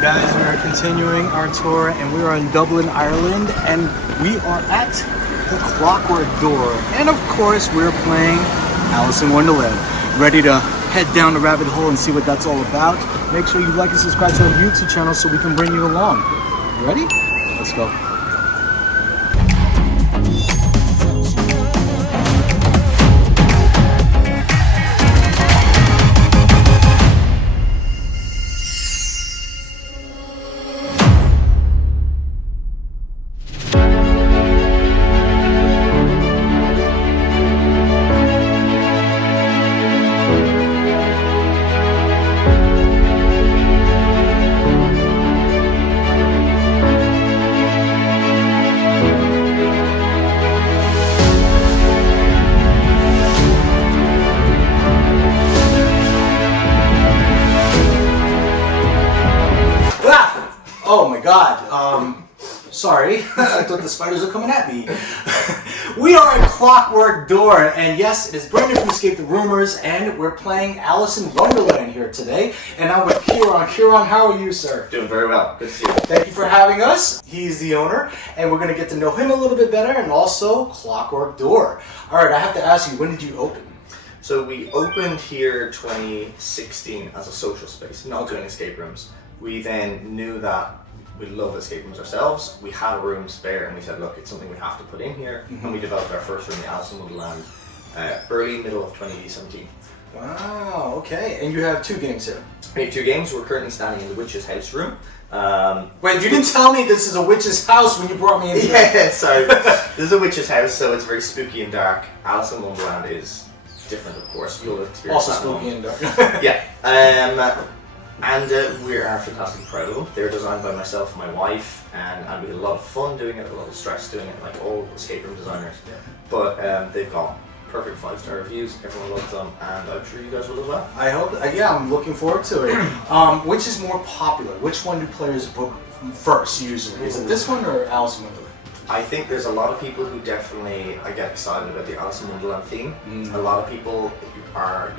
Guys, we are continuing our tour and we are in Dublin, Ireland, and we are at the Clockwork Door. And of course, we're playing Alice in Wonderland. Ready to head down the rabbit hole and see what that's all about. Make sure you like and subscribe to our YouTube channel so we can bring you along. You ready? Let's go. Oh my god, sorry, I thought the spiders were coming at me. We are at Clockwork Door, and yes, it is Brendan from ESCAPETHEROOMers, and we're playing Alice in Wonderland here today. And I'm with Kieran. Kieran, how are you, sir? Doing very well, good to see you. Thank you for having us. He's the owner, and we're going to get to know him a little bit better, and also Clockwork Door. Alright, I have to ask you, when did you open? So we opened here 2016 as a social space, not doing escape rooms. We then knew that we love escape rooms ourselves. We had a room spare and we said, look, it's something we have to put in here. And we developed our first room, the Alice in Wonderland, middle of 2017. Wow, okay. And you have two games here. We have two games. We're currently standing in the Witch's House room. Wait, you didn't tell me this is a witch's house when you brought me in here. Yeah, sorry. This is a witch's house, so it's very spooky and dark. Alice in Wonderland is different, of course. You'll experience Also that spooky and dark. Yeah. And we are fantastically proud of them. They're designed by myself and my wife, and we had a lot of fun doing it, a lot of stress doing it, like all escape room designers. Yeah. But they've got perfect 5-star reviews, everyone loves them, and I'm sure you guys will as well. I hope, yeah, I'm looking forward to it. Which is more popular? Which one do players book first, usually? Is it this one or Alice in Wonderland? I think there's a lot of people who definitely get excited about the Alice in Wonderland theme. A lot of people are,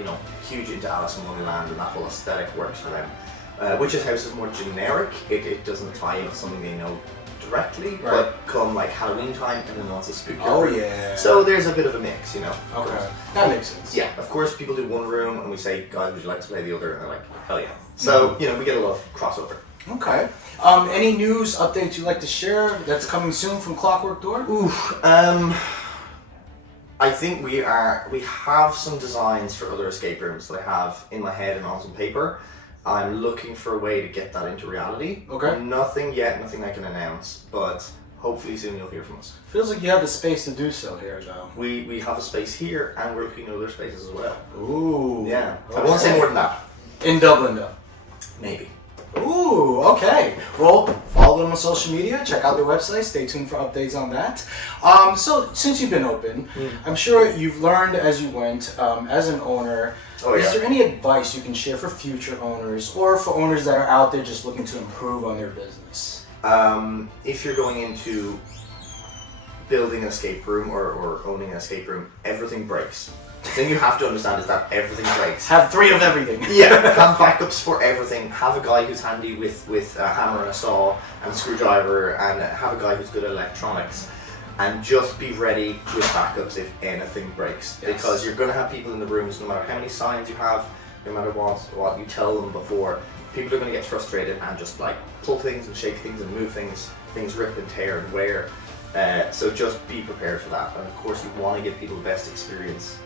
huge into Alice in Wonderland, and that whole aesthetic works for them. Witch's House is more generic. It doesn't tie into something they know directly, right. But come like Halloween time, everyone wants a spooky room. Yeah. So there's a bit of a mix, Okay, that makes sense. Yeah, of course people do one room and we say, guys, would you like to play the other? And they're like, hell yeah. So, we get a lot of crossover. Okay. Any news, updates you'd like to share that's coming soon from Clockwork Door? I think we have some designs for other escape rooms that I have in my head and on some paper. I'm looking for a way to get that into reality. Okay. Nothing yet, nothing I can announce, but hopefully soon you'll hear from us. Feels like you have the space to do so here, though. We have a space here, and we're looking at other spaces as well. Ooh. Yeah. Okay. I won't say more than that. In Dublin, though? Maybe. Ooh, okay. Well, follow them on social media, check out their website, stay tuned for updates on that. So, since you've been open, I'm sure you've learned as you went, as an owner. Is there any advice you can share for future owners, or for owners that are out there just looking to improve on their business? If you're going into building an escape room or owning an escape room, everything breaks. The thing you have to understand is that everything breaks. Have 3 of everything. Yeah, have backups for everything. Have a guy who's handy with a hammer and a saw and a screwdriver, and have a guy who's good at electronics. And just be ready with backups if anything breaks. Yes. Because you're going to have people in the rooms, no matter how many signs you have, no matter what you tell them before, people are going to get frustrated and just like pull things and shake things and move things. Things rip and tear and wear. So just be prepared for that. And of course you want to give people the best experience.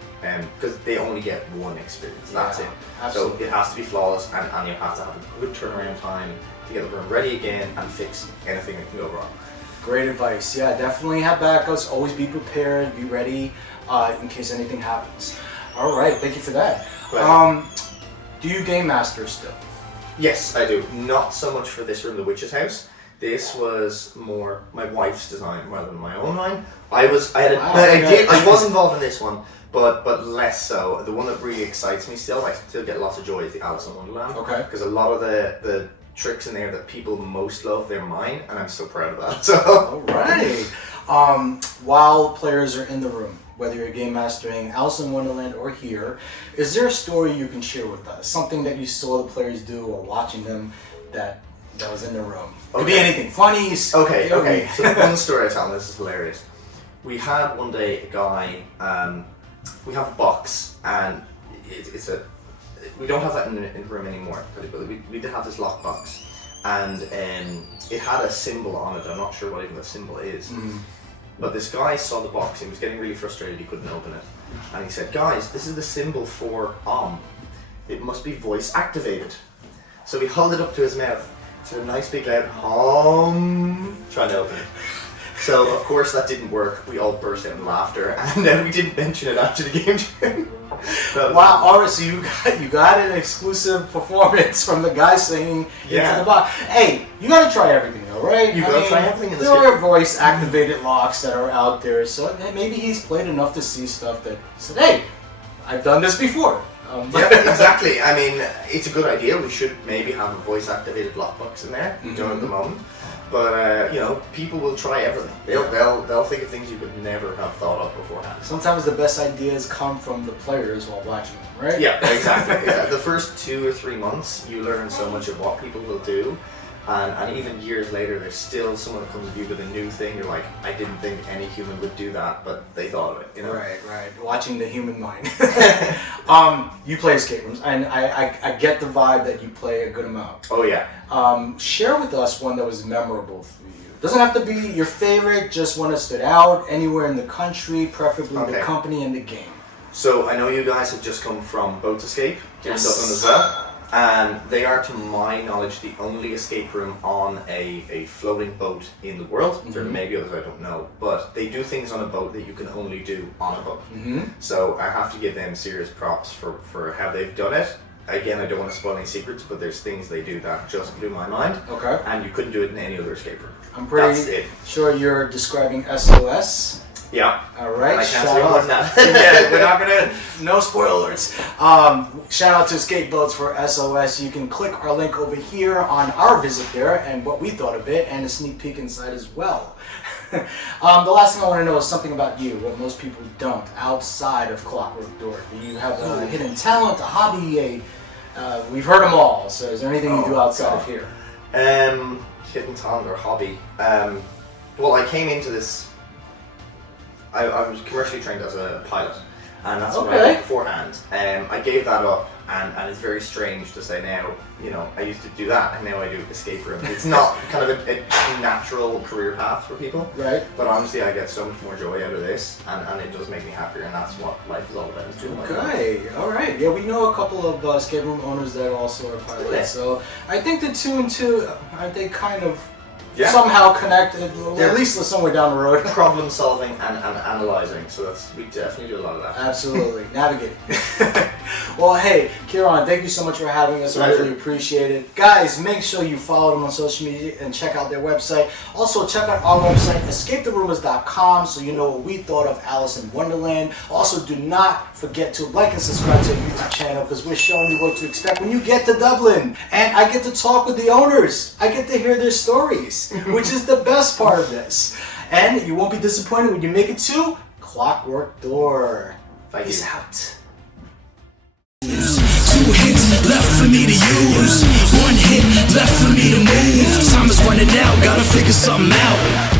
Because they only get one experience, that's it. Absolutely. So it has to be flawless, and you have to have a good turnaround time to get the room ready again and fix anything that can go wrong. Great advice. Yeah, definitely have backups. Always be prepared. Be ready in case anything happens. All right, thank you for that. Do you game master still? Yes, I do. Not so much for this room, the Witch's House. This was more my wife's design rather than my own line. I was involved in this one, but less so. The one that really excites me still, I still get lots of joy, is the Alice in Wonderland. Okay. Because a lot of the tricks in there that people most love, they're mine, and I'm so proud of that. So. Alright. While players are in the room, whether you're game mastering Alice in Wonderland or here, is there a story you can share with us? Something that you saw the players do or watching them that that was in the room? Could be anything. Funny. Okay. So the one story I tell, and this is hilarious. We had one day a guy. We have a box, and it's a. We don't have that in the room anymore, but we did have this lockbox, and it had a symbol on it. I'm not sure what even the symbol is. But this guy saw the box. He was getting really frustrated. He couldn't open it, and he said, "Guys, this is the symbol for Om. It must be voice activated." So we held it up to his mouth. It's a nice big loud Om, trying to open it. So of course that didn't work. We all burst out in laughter, and then we didn't mention it after the game. Wow! Alright, so you got an exclusive performance from the guy singing into the box. Hey, you gotta try everything, though, right? You gotta try everything in this game. There game. are voice-activated locks that are out there, so maybe he's played enough to see stuff that said, "Hey, I've done this before." Yeah, exactly. I mean, it's a good idea. We should maybe have a voice-activated lockbox in there. We don't at the moment. But you know, people will try everything. They'll think of things you could never have thought of beforehand. Sometimes the best ideas come from the players while watching them, right? Yeah, exactly. The first 2 or 3 months, you learn so much of what people will do, and even years later, there's still someone that comes to you with a new thing. You're like, I didn't think any human would do that, but they thought of it. You know? Right. Watching the human mind. You play escape rooms, and I get the vibe that you play a good amount. Oh yeah. Share with us one that was memorable for you. Doesn't have to be your favorite, just one that stood out anywhere in the country, preferably the company and the game. So I know you guys have just come from Boat Escape in Dublin as well. And they are, to my knowledge, the only escape room on a floating boat in the world. There may be others I don't know, but they do things on a boat that you can only do on a boat. So I have to give them serious props for how they've done it. Again, I don't want to spoil any secrets, but there's things they do that just blew my mind. Okay. And you couldn't do it in any other escape room. I'm pretty sure you're describing SOS. Yeah. All right. I can't say more than that. Yeah, we're not gonna. No spoilers. Shout out to Skateboats for SOS. You can click our link over here on our visit there and what we thought of it, and a sneak peek inside as well. The last thing I want to know is something about you, what most people don't, outside of Clockwork Door. Do you have a hidden talent, a hobby? We've heard them all. So is there anything you do outside of here? Hidden talent or hobby? Well, I came into this. I was commercially trained as a pilot, and that's what I did beforehand. I gave that up, and it's very strange to say now, you know, I used to do that, and now I do escape rooms. It's not kind of a natural career path for people. Right. But honestly, I get so much more joy out of this, and it does make me happier, and that's what life is all about. Okay, alright. Yeah, we know a couple of escape room owners that also are pilots, so I think the two and two, aren't they kind of somehow connected, at least somewhere down the road. Problem solving and analyzing, so we definitely do a lot of that. Absolutely, navigating. Well, hey, Kieran, thank you so much for having us. I really appreciate it. Guys, make sure you follow them on social media and check out their website. Also, check out our website, ESCAPETHEROOMers.com, so you know what we thought of Alice in Wonderland. Also, do not forget to like and subscribe to our YouTube channel, because we're showing you what to expect when you get to Dublin. And I get to talk with the owners. I get to hear their stories, which is the best part of this. And you won't be disappointed when you make it to Clockwork Door. Peace out. 2 hits left for me to use. 1 hit left for me to move. Time is running out, gotta figure something out.